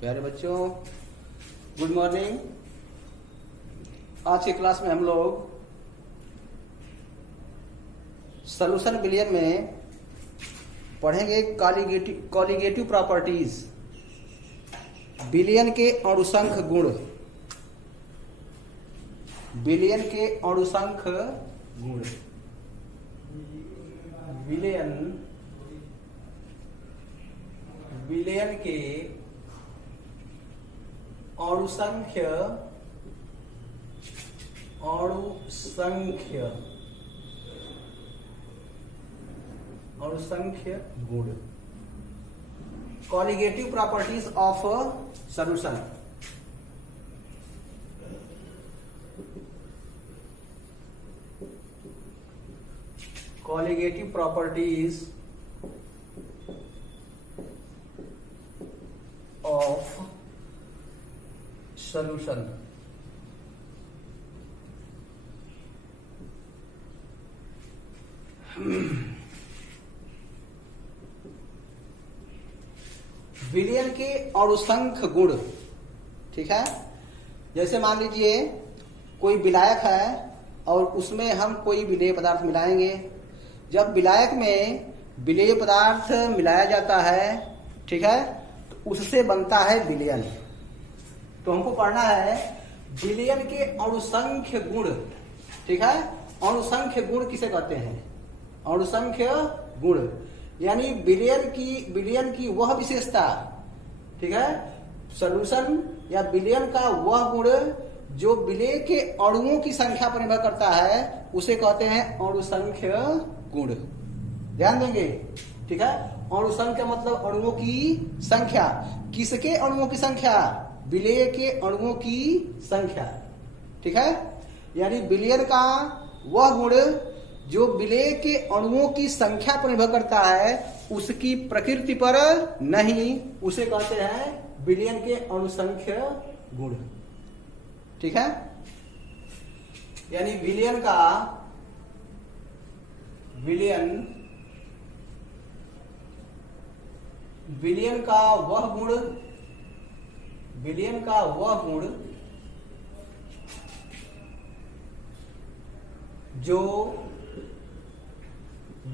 प्यारे बच्चों, good morning. आज की क्लास में हम लोग सॉल्यूशन बिलियन में पढ़ेंगे कॉलिगेटिव प्रॉपर्टीज, बिलियन के अणुसंख्य गुण। बिलियन के अणुसंख्य गुण, बिलियन के अणुसंख्य गुण, colligative properties of solution. Colligative properties of solution. विलयन के अणुसंख्य गुण, ठीक है। जैसे मान लीजिए कोई विलायक है और उसमें हम कोई विलेय पदार्थ मिलाएंगे। जब विलायक में विलेय पदार्थ मिलाया जाता है, ठीक है, तो उससे बनता है विलयन। तो हमको पढ़ना है विलयन के अणुसंख्य गुण, ठीक है। अणुसंख्य गुण किसे कहते हैं? अणुसंख्य गुण यानी विलयन की वह विशेषता, ठीक है, सॉल्यूशन या विलयन का वह गुण जो विलेय के अणुओं की संख्या पर निर्भर करता है, उसे कहते हैं अणुसंख्य गुण। ध्यान देंगे, ठीक है। अणुसंख्य मतलब अणुओं की संख्या। किसके अणुओं की संख्या? विलेय के अणुओं की संख्या, ठीक है। यानी विलयन का वह गुण जो विलेय के अणुओं की संख्या पर निर्भर करता है, उसकी प्रकृति पर नहीं, उसे कहते हैं विलयन के अणुसंख्य गुण, ठीक है। यानी विलयन का वह गुण जो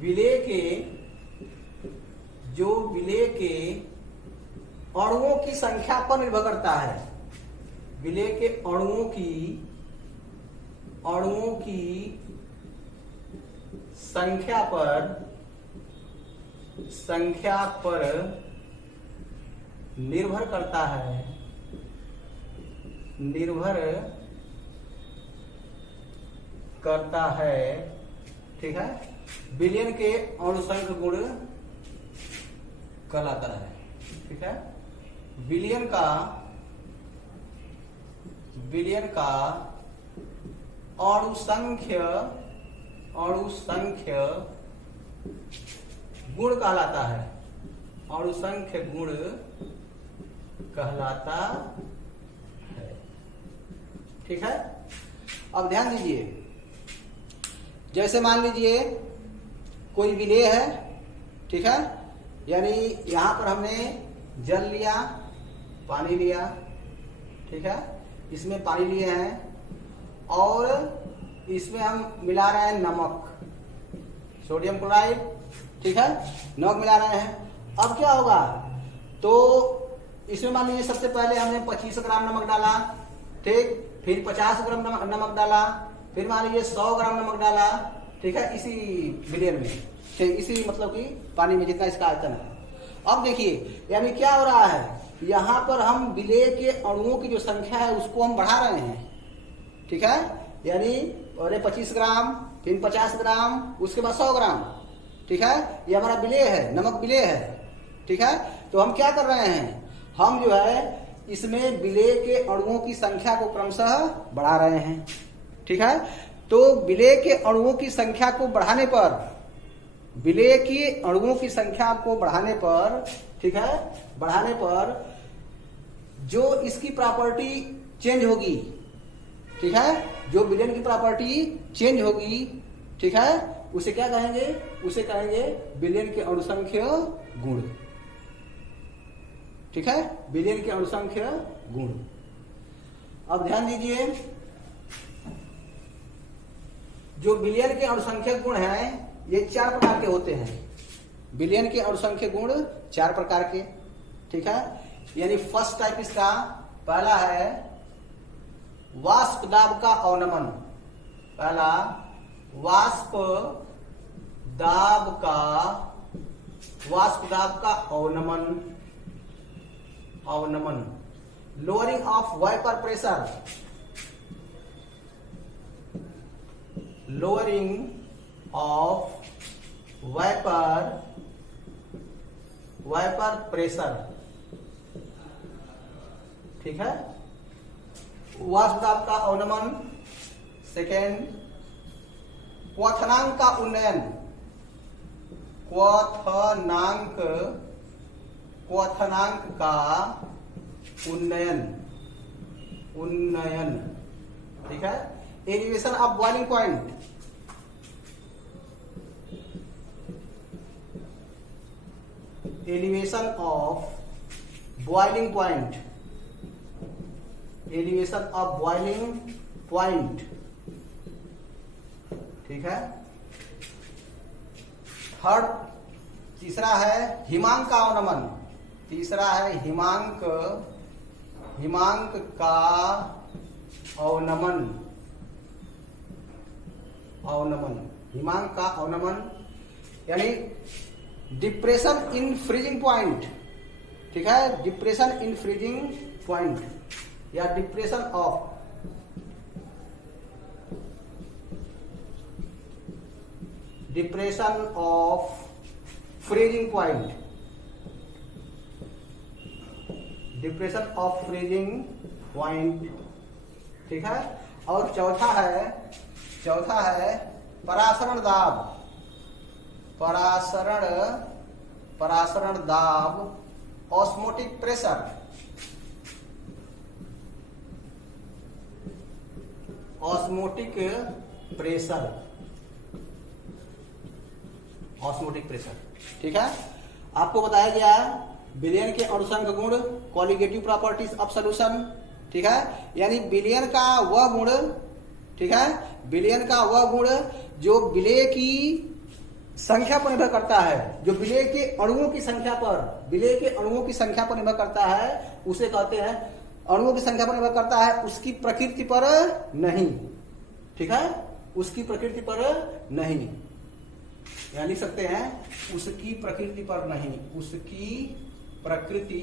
विलेय के अणुओं की संख्या पर निर्भर करता है। विलेय के अणुओं की संख्या पर निर्भर करता है, ठीक है। विलयन के अणुसंख्य गुण कहलाता है, ठीक है। विलयन का अणुसंख्य गुण कहलाता है। अणुसंख्य गुण कहलाता है, ठीक है। अब ध्यान दीजिए, जैसे मान लीजिए कोई विलेय है, ठीक है। यानी यहां पर हमने जल लिया, पानी लिया, ठीक है। इसमें पानी लिए हैं और इसमें हम मिला रहे हैं नमक, सोडियम क्लोराइड, ठीक है। नमक मिला रहे हैं। अब क्या होगा? तो इसमें मान लीजिए सबसे पहले हमने 25 ग्राम नमक डाला, ठीक। फिर 50 ग्राम नमक डाला, फिर मान लीजिए 100 ग्राम नमक डाला, ठीक है, इसी विलयन में, ठीक, इसी मतलब कि पानी में जितना इसका आयतन है। अब देखिए यानी क्या हो रहा है, यहाँ पर हम विलेय के अणुओं की जो संख्या है उसको हम बढ़ा रहे हैं, ठीक है। यानी पहले 25 ग्राम, फिर 50 ग्राम, उसके बाद 100 ग्राम, ठीक है। ये हमारा विलेय है, नमक विलेय है, ठीक है। तो हम क्या कर रहे हैं, हम जो है इसमें विलेय के अणुओं की संख्या को क्रमशः बढ़ा रहे हैं, ठीक है। तो विलेय के अणुओं की संख्या को बढ़ाने पर, विलेय के अणुओं की संख्या को बढ़ाने पर, ठीक है, बढ़ाने पर जो इसकी प्रॉपर्टी चेंज होगी, ठीक है, जो विलयन की प्रॉपर्टी चेंज होगी, ठीक है, उसे क्या कहेंगे? उसे कहेंगे विलयन के अणुसंख्य गुण, ठीक है, विलयन के अणुसंख्य गुण। अब ध्यान दीजिए, जो विलयन के अणुसंख्यक गुण हैं ये 4 प्रकार के होते हैं। विलयन के अणुसंख्यक गुण 4 प्रकार के, ठीक है। यानी फर्स्ट टाइप इसका पहला है वाष्प दाब का अवनमन। पहला वाष्प दाब का अवनमन। Lowering of vapour pressure, lowering of vapour pressure, ठीक है, वाष्प दाब का अवनमन। सेकेंड, क्वथनांक का उन्नयन, क्वथनांक का उन्नयन, ठीक है। Elevation of boiling point, elevation of boiling point, elevation of boiling point, ठीक है। थर्ड, तीसरा है हिमांक का अवनमन। तीसरा है हिमांक का अवनमन, हिमांक का अवनमन यानी डिप्रेशन इन फ्रीजिंग पॉइंट, ठीक है, डिप्रेशन इन फ्रीजिंग पॉइंट या depression of freezing point, depression of freezing point, ठीक है। और चौथा है परासरण दाब, परासरण दाब, ऑस्मोटिक प्रेशर, ऑस्मोटिक प्रेशर, ठीक है। आपको बताया गया विलयन के अणुसंख्य गुण, कॉलिगेटिव प्रॉपर्टीज ऑफ सॉल्यूशन, ठीक है। यानी विलयन का वह गुण, ठीक है, विलयन का वह गुण जो विलेय की संख्या पर निर्भर करता है, जो विलेय के अणुओं की संख्या पर, विलेय के अणुओं की संख्या पर निर्भर करता है, उसे कहते हैं, अणुओं की संख्या पर निर्भर करता है, उसकी प्रकृति पर नहीं, ठीक है, उसकी प्रकृति पर नहीं, या लिख सकते हैं उसकी प्रकृति पर नहीं, उसकी प्रकृति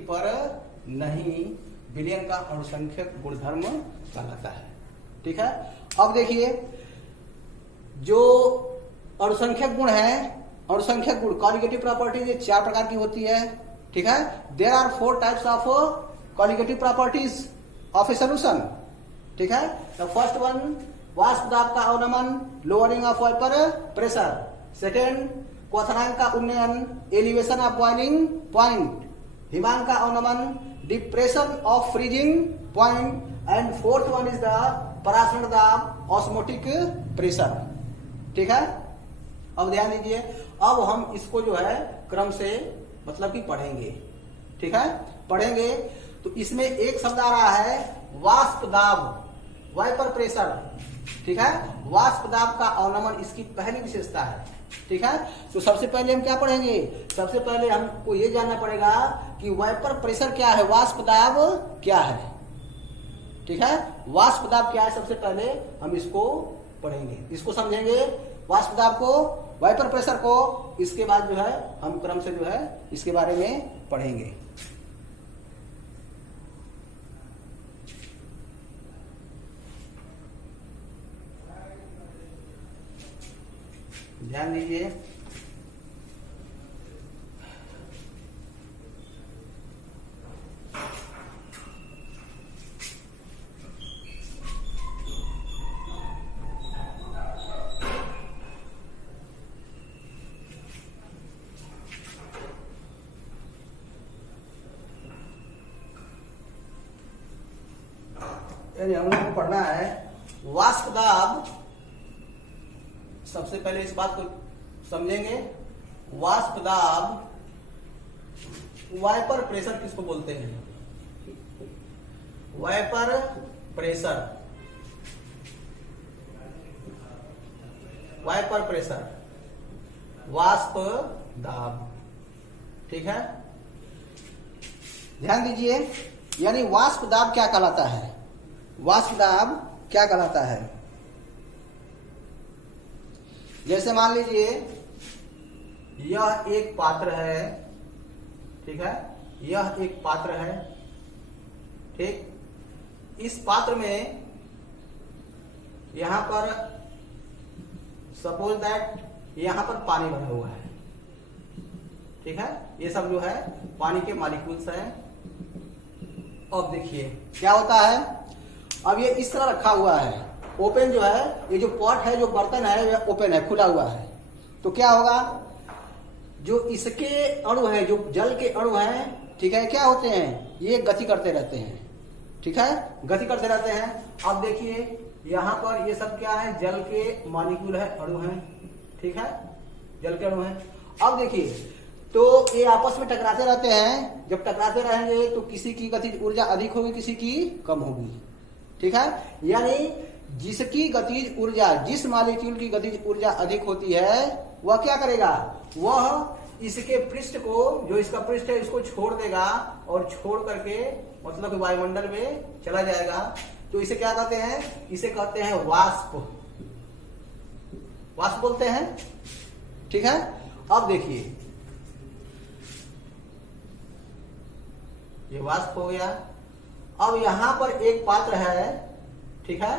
पर नहीं विलयन का अणुसंख्यक गुणधर्म कहलाता है, ठीक है। अब देखिए, जो अणुसंख्यक गुण है, अणुसंख्यक गुण कॉलिगेटिव प्रॉपर्टीज ये 4 प्रकार की होती है, ठीक है। There are 4 types of colligative properties of a solution, ठीक है। द फर्स्ट वन वाष्प दाब का अवनमन, lowering of vapour pressure. Second, क्वथनांक का उन्नयन, एलिवेशन ऑफ बॉइलिंग पॉइंट। हिमांक का अवनमन, depression of freezing point. And fourth one is the परासरण दाब, ऑस्मोटिक प्रेशर, ठीक है। अब ध्यान दीजिए, अब हम इसको जो है क्रम से मतलब कि पढ़ेंगे, ठीक है, पढ़ेंगे। तो इसमें एक शब्द आ रहा है वाष्प दाब, वाइपर प्रेशर, ठीक है, वाष्प दाब का अवनमन इसकी पहली विशेषता है, ठीक है। तो सबसे पहले हम क्या पढ़ेंगे, सबसे पहले हमको ये जानना पड़ेगा कि वाइपर प्रेशर क्या है, वाष्प दाब क्या है, ठीक है, वाष्प दाब क्या है, सबसे पहले हम इसको पढ़ेंगे, इसको समझेंगे, वाष्प दाब को, वाइपर प्रेशर को, इसके बाद जो है हम क्रम से जो है इसके बारे में पढ़ेंगे। ध्यान दीजिए, हम लोग को पढ़ना है वाष्प दाब। सबसे पहले इस बात को समझेंगे, वाष्प दाब वाइपर प्रेशर किसको बोलते हैं? वाइपर प्रेशर, वाइपर प्रेशर, वाष्प दाब। ठीक है, ध्यान दीजिए। यानी वाष्प दाब क्या कहलाता है? वाष्प दाब क्या कहलाता है? जैसे मान लीजिए यह एक पात्र है, ठीक है, यह एक पात्र है, ठीक। इस पात्र में यहां पर सपोज दैट यहां पर पानी भरा हुआ है, ठीक है, ये सब जो है पानी के मॉलिक्यूल्स हैं। अब देखिए क्या होता है, अब ये इस तरह रखा हुआ है, ओपन जो है, ये जो पॉट है, जो बर्तन है, वह ओपन है, खुला हुआ है। तो क्या होगा, जो इसके अणु हैं, जो जल के अणु हैं, ठीक है, क्या होते हैं, ये गति करते रहते हैं, ठीक है, गति करते रहते हैं। अब देखिए यहां पर ये सब क्या है, जल के मॉलिक्यूल है, अणु हैं, ठीक है, जल के अणु हैं। अब देखिए तो ये आपस में टकराते रहते हैं, जब टकराते रहेंगे तो किसी की गतिज ऊर्जा अधिक होगी, किसी की कम होगी, ठीक है। यानी जिसकी गतिज ऊर्जा, जिस मॉलिक्यूल की गतिज ऊर्जा अधिक होती है, वह क्या करेगा, वह इसके पृष्ठ को, जो इसका पृष्ठ है, इसको छोड़ देगा और छोड़ करके मतलब कि वायुमंडल में चला जाएगा। तो इसे क्या कहते हैं, इसे कहते हैं वाष्प, वाष्प बोलते हैं, ठीक है। अब देखिए ये वाष्प हो गया। अब यहां पर एक पात्र है, ठीक है,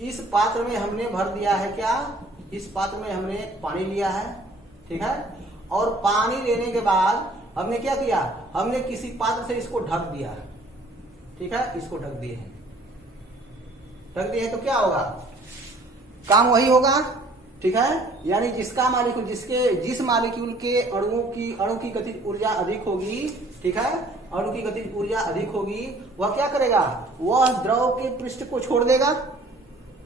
इस पात्र में हमने भर दिया है क्या, इस पात्र में हमने पानी लिया है, ठीक है, और पानी लेने के बाद हमने क्या किया, हमने किसी पात्र से इसको ढक दिया, ठीक है, इसको ढक दिए हैं, ढक दिए तो क्या होगा, काम वही होगा, ठीक है। यानी जिसका मॉलिक्यूल, जिस मॉलिक्यूल के अणु की गतिज ऊर्जा अधिक होगी, ठीक है, अणु की गतिज ऊर्जा अधिक होगी, वह क्या करेगा, वह द्रव के पृष्ठ को छोड़ देगा,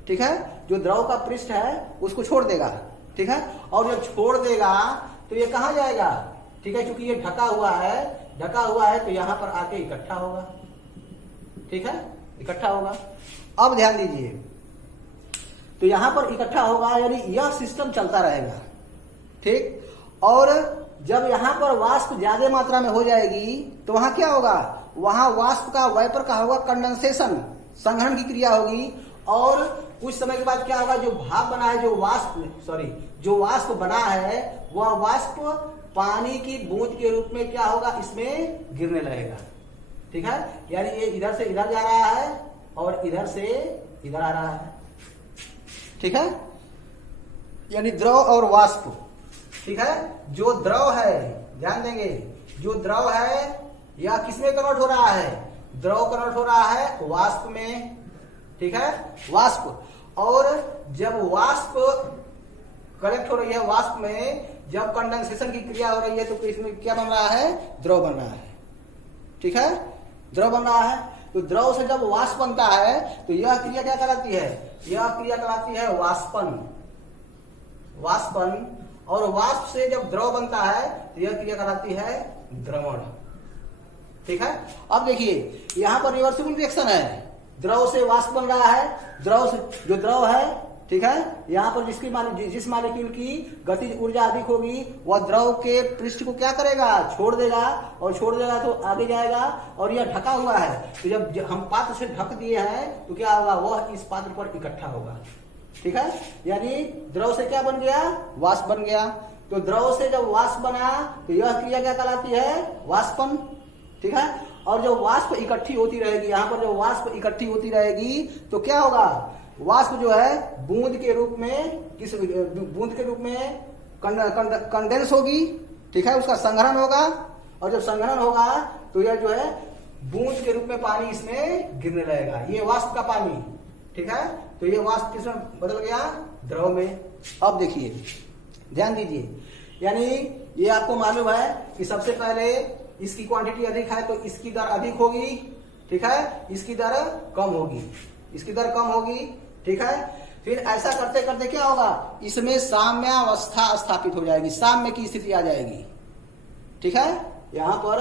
ठीक है, जो द्रव का पृष्ठ है उसको छोड़ देगा, ठीक है। और जब छोड़ देगा तो ये कहां जाएगा, ठीक है, क्योंकि ये ढका हुआ है तो यहां पर आके इकट्ठा होगा, ठीक है, इकट्ठा होगा। अब ध्यान दीजिए, तो यहां पर इकट्ठा होगा, यानी यह सिस्टम चलता रहेगा, ठीक। और जब यहां पर वाष्प ज्यादा मात्रा में हो जाएगी तो वहां क्या होगा, वहां वाष्प का, वाइपर का होगा कंडेंसेशन, संघनन की क्रिया होगी। और कुछ समय के बाद क्या होगा, जो भाप बना है, जो वाष्प बना है, वह वाष्प पानी की बूंद के रूप में क्या होगा, इसमें गिरने लगेगा, ठीक है। यानी ये इधर से इधर जा रहा है और इधर से इधर आ रहा है, ठीक है। यानी द्रव और वाष्प, ठीक है। जो द्रव है, ध्यान देंगे, जो द्रव है यह किसमें कन्वर्ट हो रहा है, द्रव कन्वर्ट हो रहा है वाष्प में, ठीक है, वाष्प। और जब वाष्प कलेक्ट हो रही है वाष्प में, जब कंडेंसेशन की क्रिया हो रही है तो इसमें क्या बन रहा है, द्रव बन रहा है, ठीक है, द्रव बन रहा है। तो द्रव से जब वाष्प बनता है तो यह क्रिया क्या कहलाती है, यह क्रिया कहलाती है वाष्पन, वाष्पन। और वाष्प से जब द्रव बनता है तो यह क्रिया कहलाती है द्रवण, ठीक है। अब देखिए यहां पर रिवर्सिबल रिएक्शन है, द्रव से वाष्प बन रहा है, द्रव से जो द्रव है, ठीक है, यहां पर जिस मॉलिक्यूल की गतिज ऊर्जा अधिक होगी वह द्रव के पृष्ठ को क्या करेगा, छोड़ देगा, और छोड़ देगा तो आगे जाएगा, और यह ढका हुआ है। तो जब हम पात्र से ढक दिए हैं तो क्या होगा, वह इस पात्र पर इकट्ठा होगा, ठीक है। यानी द्रव से क्या बन गया, वाष्प बन गया। तो द्रव से जब वाष्प बना तो यह क्रिया क्या कहलाती है, वाष्पन, ठीक है। और जो वाष्प इकट्ठी होती रहेगी, यहां पर जो वाष्प इकट्ठी होती रहेगी तो क्या होगा, वाष्प जो है बूंद के रूप में कंडेंस होगी, ठीक है, उसका संघनन होगा। और जब संघनन होगा तो यह जो है बूंद के रूप में पानी इसमें गिरने लगेगा, ये वाष्प का पानी, ठीक है। तो ये वाष्प किसमें बदल गया, द्रव में। अब देखिए, ध्यान दीजिए, यानी ये आपको मालूम है कि सबसे पहले इसकी क्वांटिटी अधिक है तो इसकी दर अधिक होगी, ठीक है, इसकी दर कम होगी, इसकी दर कम होगी, ठीक है। फिर ऐसा करते करते क्या होगा, इसमें साम्यावस्था स्थापित हो जाएगी, साम्य की स्थिति आ जाएगी, ठीक है। यहाँ पर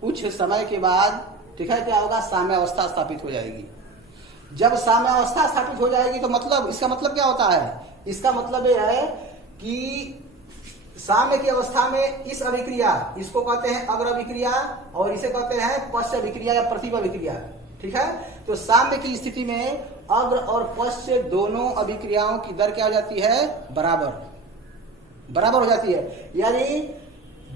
कुछ समय के बाद, ठीक है, क्या होगा, साम्यावस्था स्थापित हो जाएगी। जब साम्यावस्था स्थापित हो जाएगी तो मतलब, इसका मतलब क्या होता है, इसका मतलब ये है कि साम्य की अवस्था में इस अभिक्रिया, इसको कहते हैं अग्र अभिक्रिया और इसे कहते हैं पश्च अभिक्रिया या प्रतिप अभिक्रिया, ठीक है। तो साम्य की स्थिति में अग्र और पश्च दोनों अभिक्रियाओं की दर क्या हो जाती है, बराबर हो जाती है। यानी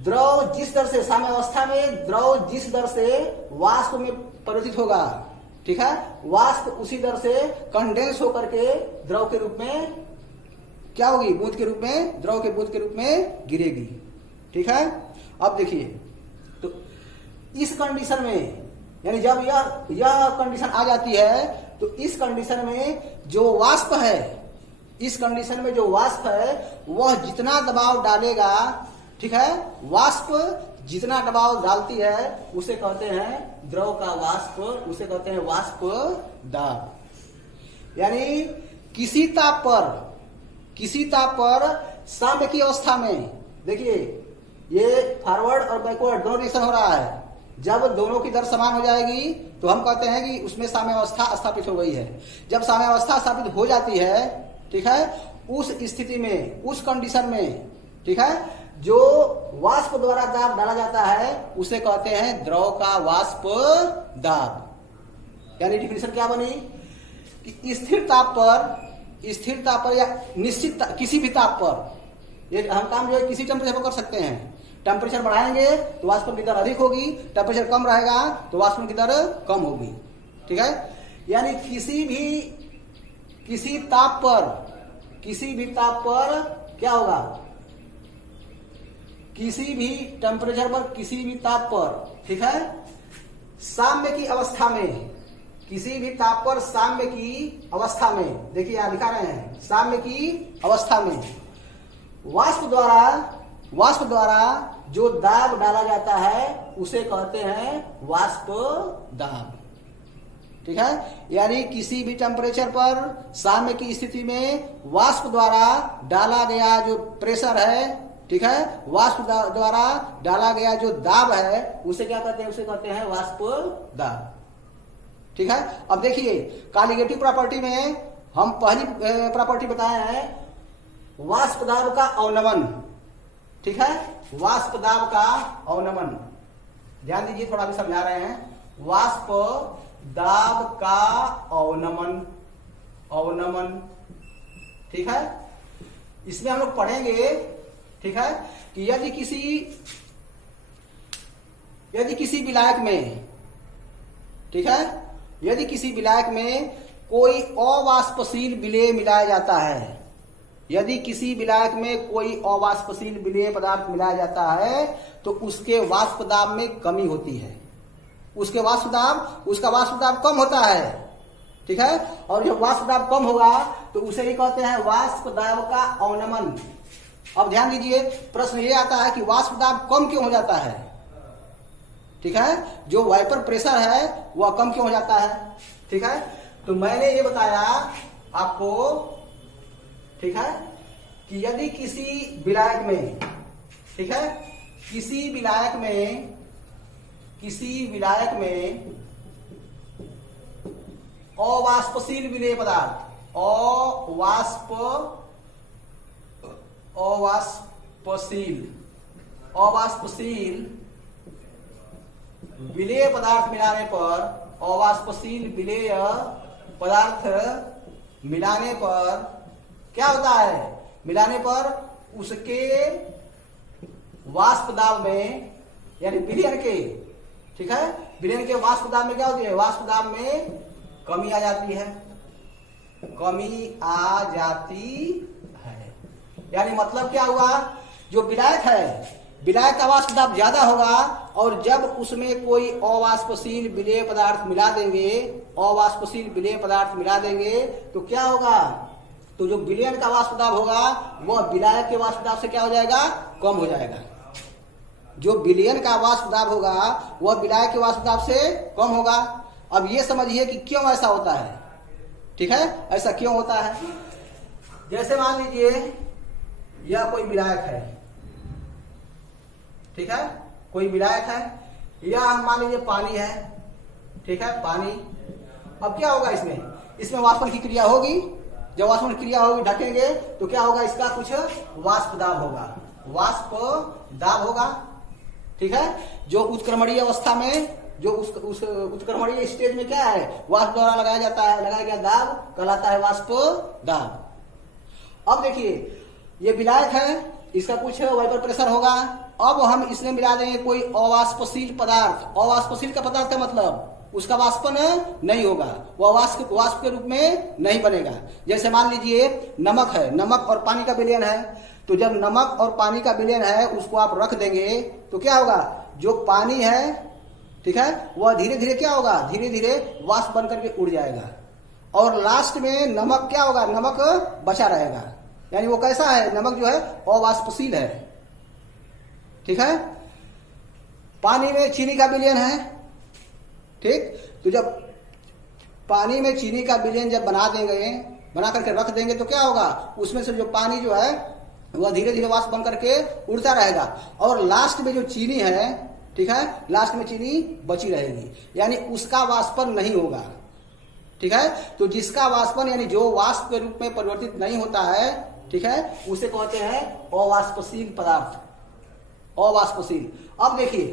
द्रव जिस दर से, साम्य अवस्था में द्रव जिस दर से वाष्प में परिवर्तित होगा, ठीक है, वाष्प उसी दर से कंडेंस होकर के द्रव के रूप में क्या होगी, बूंद के रूप में, द्रव के बूंद के रूप में गिरेगी, ठीक है। अब देखिए, तो इस कंडीशन में, यानी जब यह कंडीशन आ जाती है तो इस कंडीशन में जो वाष्प है, इस कंडीशन में जो वाष्प है वह जितना दबाव डालेगा, ठीक है, वाष्प जितना दबाव डालती है उसे कहते हैं द्रव का वाष्प, उसे कहते हैं वाष्प दाब। यानी किसी ताप पर साम्य की अवस्था में, देखिए ये फॉरवर्ड और बैकवर्ड दोनों रिएक्शन हो रहा है। जब दोनों की दर समान हो जाएगी तो हम कहते हैं कि उसमें साम्य अवस्था स्थापित हो गई है। जब साम्य अवस्था स्थापित हो जाती है, ठीक है, उस स्थिति में, उस कंडीशन में, ठीक है, जो वाष्प द्वारा दाब डाला जाता है उसे कहते हैं द्रव का वाष्प दाब। यानी डिफिनेशन क्या बनी कि स्थिर ताप पर या निश्चित किसी भी ताप पर, ये हम काम जो है किसी टेम्परेचर पर कर सकते हैं। टेम्परेचर बढ़ाएंगे तो वाष्प की दर अधिक होगी, टेम्परेचर कम रहेगा तो वाष्प की दर कम होगी, ठीक है। यानी किसी ताप पर क्या होगा, किसी भी टेम्परेचर पर, किसी भी ताप पर, ठीक है, साम्य की अवस्था में, किसी भी ताप पर साम्य की अवस्था में, देखिए यहां लिखा रहे हैं, साम्य की अवस्था में वाष्प द्वारा जो दाब डाला जाता है उसे कहते हैं वाष्प दाब, ठीक है। यानी किसी भी टेम्परेचर पर साम्य की स्थिति में वाष्प द्वारा डाला गया जो प्रेशर है, ठीक है, वाष्प द्वारा डाला गया जो दाब है उसे क्या कहते हैं, उसे कहते हैं वाष्प दाब, ठीक है। अब देखिए कॉलिगेटिव प्रॉपर्टी में हम पहली प्रॉपर्टी बताए हैं वाष्प दाब का अवनमन, ठीक है, वाष्प दाब का अवनमन। ध्यान दीजिए, थोड़ा भी समझा रहे हैं, वाष्प दाब का अवनमन, ठीक है। इसमें हम लोग पढ़ेंगे, ठीक है, कि यदि किसी विलायक में, ठीक है, यदि किसी विलायक में कोई अवाष्पशील विलेय मिलाया जाता है, यदि किसी विलायक में कोई अवाष्पशील विलेय पदार्थ मिलाया जाता है तो उसके वाष्प दाब में कमी होती है, उसका वाष्प दाब कम होता है, ठीक है। और जब वाष्प दाब कम होगा तो उसे ही कहते हैं वाष्प दाब का अवनमन। अब ध्यान दीजिए, प्रश्न ये आता है कि वाष्प दाब कम क्यों हो जाता है, ठीक है, जो वाइपर प्रेशर है वह कम क्यों हो जाता है, ठीक है। तो मैंने ये बताया आपको, ठीक है, कि यदि किसी विलायक में, ठीक है, किसी विलायक में अवाष्पशील विलेय पदार्थ, अवाष्पशील विलेय पदार्थ मिलाने पर, अवाष्पशील विलेय पदार्थ मिलाने पर क्या होता है, मिलाने पर उसके वाष्प दाब में, यानी विलयन के, ठीक है, विलयन के वाष्प दाब में क्या होती है, वाष्प दाब में कमी आ जाती है, यानी मतलब क्या हुआ, जो विलायक है, विलायक का वाष्प दाब ज्यादा होगा और जब उसमें कोई अवाष्पशील विलेय पदार्थ मिला देंगे तो क्या होगा, तो जो विलयन का वाष्प दाब होगा वह विलायक के वाष्प दाब से क्या हो जाएगा, कम हो जाएगा। जो विलयन का वाष्प दाब होगा वह विलायक के वाष्प दाब से कम होगा। अब ये समझिए कि क्यों ऐसा होता है, ठीक है, ऐसा क्यों होता है। जैसे मान लीजिए यह कोई विलायक है, ठीक है, कोई विलायक है, या मान लीजिए पानी है, ठीक है, पानी। अब क्या होगा इसमें वाष्पन की क्रिया होगी। जब वाष्पन की क्रिया होगी, ढकेंगे तो क्या होगा, इसका कुछ वाष्प दाब होगा, वाष्प दाब होगा, ठीक है। जो उत्क्रमणीय अवस्था में, जो उस उत्क्रमणीय स्टेज में क्या है, वाष्प द्वारा लगाया जाता है, लगाया गया दाब कहलाता है वाष्प दाब। अब देखिए ये विलायक है, इसका कुछ वाइपर प्रेशर होगा। अब हम इसमें मिला देंगे कोई अवाष्पशील पदार्थ। अवाष्पशील का पदार्थ का मतलब उसका वाष्पन नहीं होगा, वह वाष्प के रूप में नहीं बनेगा। जैसे मान लीजिए नमक है, नमक और पानी का विलयन है, तो जब नमक और पानी का विलयन है उसको आप रख देंगे तो क्या होगा, जो पानी है, ठीक है, वह धीरे धीरे क्या होगा, धीरे धीरे वाष्प बन करके उड़ जाएगा, और लास्ट में नमक क्या होगा, नमक बचा रहेगा। यानी वो कैसा है, नमक जो है अवाष्पशील है, ठीक है। पानी में चीनी का विलयन है, ठीक, तो जब पानी में चीनी का विलयन जब बना देंगे, बना करके रख देंगे तो क्या होगा, उसमें से जो पानी जो है वह धीरे धीरे वाष्प बन करके उड़ता रहेगा, और लास्ट में जो चीनी है, ठीक है, लास्ट में चीनी बची रहेगी, यानी उसका वाष्पन नहीं होगा, ठीक है। तो जिसका वाष्पन यानी जो वाष्प के रूप में परिवर्तित नहीं होता है, ठीक है, उसे कहते हैं अवाष्पशील पदार्थ, अवाष्पशील। अब देखिए,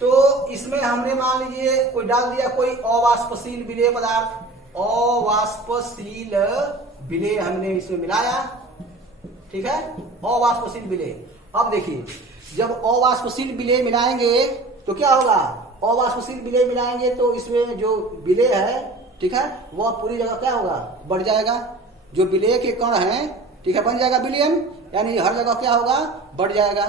तो इसमें हमने मान लीजिए कोई डाल दिया कोई अवाष्पशील विलेय पदार्थ, अवाष्पशील विलेय हमने इसमें मिलाया, ठीक है, अवाष्पशील विलेय। अब देखिए जब अवाष्पशील विलेय मिलाएंगे तो क्या होगा, अवाष्पशील विलेय मिलाएंगे तो इसमें जो विलेय है, ठीक है, वह पूरी जगह क्या होगा, बढ़ जाएगा। जो विलेय के कण हैं, ठीक है, बन जाएगा विलयन, यानी हर जगह क्या होगा, बढ़ जाएगा।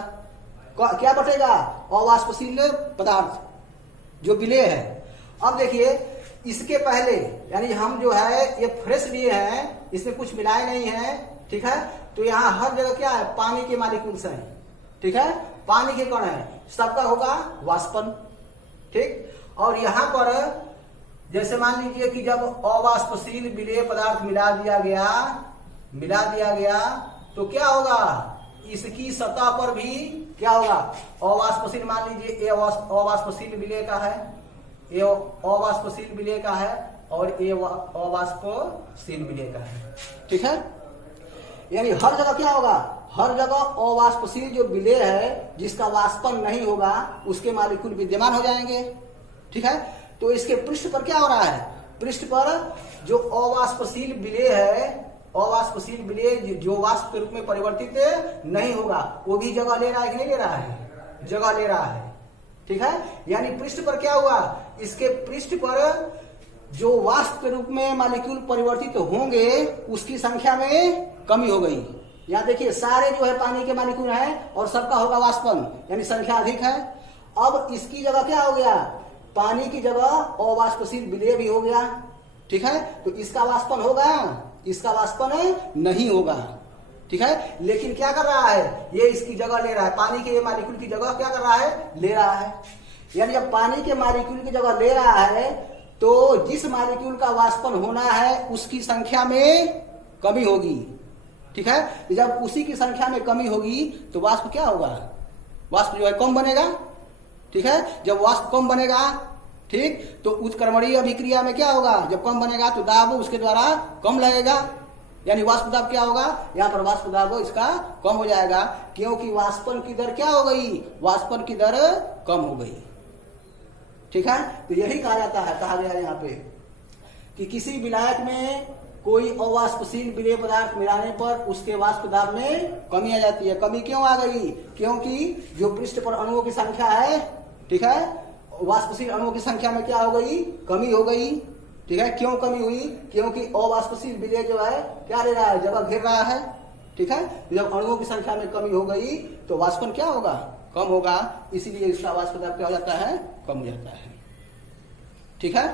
क्या बटेगा, अवाष्पशील पदार्थ जो विलेय है। अब देखिए इसके पहले यानी हम जो है ये फ्रेश लिए हैं, इसमें कुछ मिलाए नहीं है, ठीक है, तो यहाँ हर जगह क्या है, पानी के मॉलिक्यूल्स हैं, ठीक है, पानी के कण है, सबका होगा वाष्पन, ठीक। और यहाँ पर जैसे मान लीजिए कि जब अवाष्पशील विलेय पदार्थ मिला दिया गया तो क्या होगा, इसकी सतह पर भी क्या होगा, अवाष्पशील, मान लीजिए ये अवाष्पशील विलेय का है, ये अवाष्पशील विलेय का है, और ये अवाष्पशील विलेय का है, ठीक है। यानी हर जगह क्या होगा, हर जगह अवाष्पशील जो विलेय है जिसका वाष्पन नहीं होगा उसके मॉलिक्यूल विद्यमान हो जाएंगे, ठीक है। तो इसके पृष्ठ पर क्या हो रहा है, पृष्ठ पर जो अवाष्पशील विलेय है, अवाष्पशील विलेय जो वाष्प के रूप में परिवर्तित नहीं होगा, वो भी जगह ले रहा है कि नहीं ले रहा है, जगह ले रहा है, ठीक है। यानी पृष्ठ पर क्या हुआ, इसके पृष्ठ पर जो वाष्प के रूप में मॉलिक्यूल परिवर्तित होंगे उसकी संख्या में कमी हो गई। यहाँ देखिए सारे जो है पानी के मॉलिक्यूल हैं और सबका होगा वाष्पन, यानी संख्या अधिक है। अब इसकी जगह क्या हो गया, पानी की जगह अवाष्पशील विलेय भी हो गया, ठीक है। तो इसका वाष्पन होगा, इसका वाष्पन नहीं होगा, ठीक है। लेकिन क्या कर रहा है, ये इसकी जगह ले रहा है, पानी के ये मॉलिक्यूल की जगह क्या कर रहा है, ले रहा है। यानी जब पानी के मॉलिक्यूल की जगह ले रहा है तो जिस मॉलिक्यूल का वाष्पन होना है उसकी संख्या में कमी होगी, ठीक है। जब उसी की संख्या में कमी होगी तो वाष्प क्या होगा, वाष्प जो है कम बनेगा, ठीक है। जब वाष्प कम बनेगा, ठीक, तो उत्क्रमणीय अभिक्रिया में क्या होगा, जब कम बनेगा तो दाब उसके द्वारा कम लगेगा, यानी वाष्प दाब क्या होगा, यहाँ पर वाष्प दाब इसका कम हो जाएगा, क्योंकि वाष्पन की दर क्या हो गई, वाष्पन की दर कम हो गई, ठीक है। तो यही कहा जाता है, कहा गया है यहाँ पे कि किसी विलायक में कोई अवाष्पशील विलेय पदार्थ मिलाने पर उसके वाष्प दाब में कमी आ जाती है। कमी क्यों आ गई, क्योंकि जो पृष्ठ पर अणुओं की संख्या है, ठीक है, वाष्पशील अणुओं की संख्या में क्या हो गई, कमी हो गई, ठीक है। क्यों कमी हुई, क्योंकि अवाष्पशील विलेय जो है क्या ले रहा है, जगह घेर रहा है, ठीक है। जब अणुओं की संख्या में कमी हो गई तो वाष्पन क्या होगा, कम होगा, इसीलिए इसका वाष्प दाब क्या हो जाता है, कम हो जाता है, ठीक है।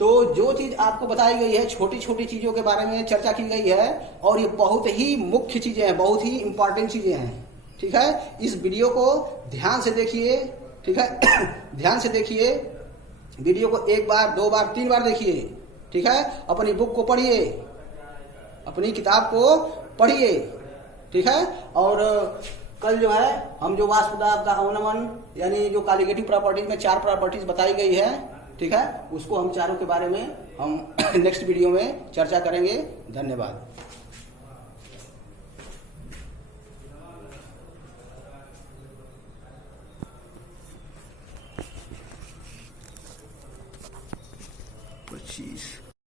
तो जो चीज आपको बताई गई है, छोटी छोटी चीजों के बारे में चर्चा की गई है, और ये बहुत ही मुख्य चीजें हैं, बहुत ही इंपॉर्टेंट चीजें हैं, ठीक है। इस वीडियो को ध्यान से देखिए, ठीक है, ध्यान से देखिए, वीडियो को 1 बार 2 बार 3 बार देखिए, ठीक है। अपनी बुक को पढ़िए, अपनी किताब को पढ़िए, ठीक है। और कल जो है हम जो वाष्पदाब का अवनमन यानी जो कॉलिगेटिव प्रॉपर्टीज में 4 प्रॉपर्टीज बताई गई है, ठीक है, उसको हम चारों के बारे में हम नेक्स्ट वीडियो में चर्चा करेंगे। धन्यवाद। पच्चीस